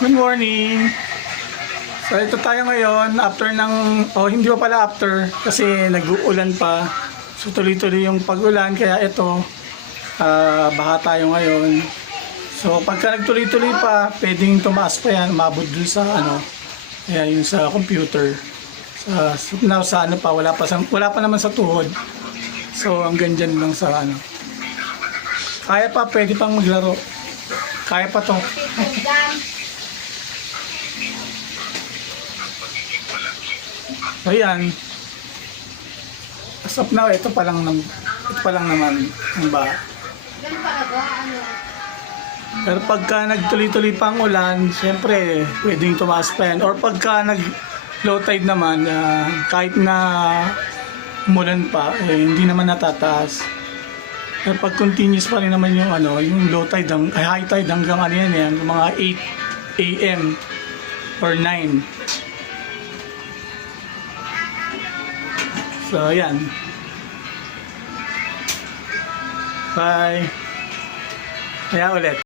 Good morning! So ito tayo ngayon after ng, hindi pa pala after kasi nag-uulan pa. So tuloy-tuloy yung pag-ulan kaya ito, baha tayo ngayon. So pagka nagtuloy-tuloy pa, pwedeng tumaas pa yan, umabot dun sa kaya yung sa computer. Sa ano pa, wala pa naman sa tuhod. So hanggang dyan lang sa Kaya pa, pwede pang maglaro. Kaya pa to. So yan. As of now, ito pa lang naman ang baha. Pero pagka nagtuloy-tuloy pang ulan, siyempre pwedeng tumaas pa yan. Or pagka nag-low tide naman, kahit na umulan pa, hindi naman natataas. Pero pag continuous pa rin naman yung yung low tide, high tide hanggang yan, mga 8 AM or 9. So, yan. Bye. Kaya ulit.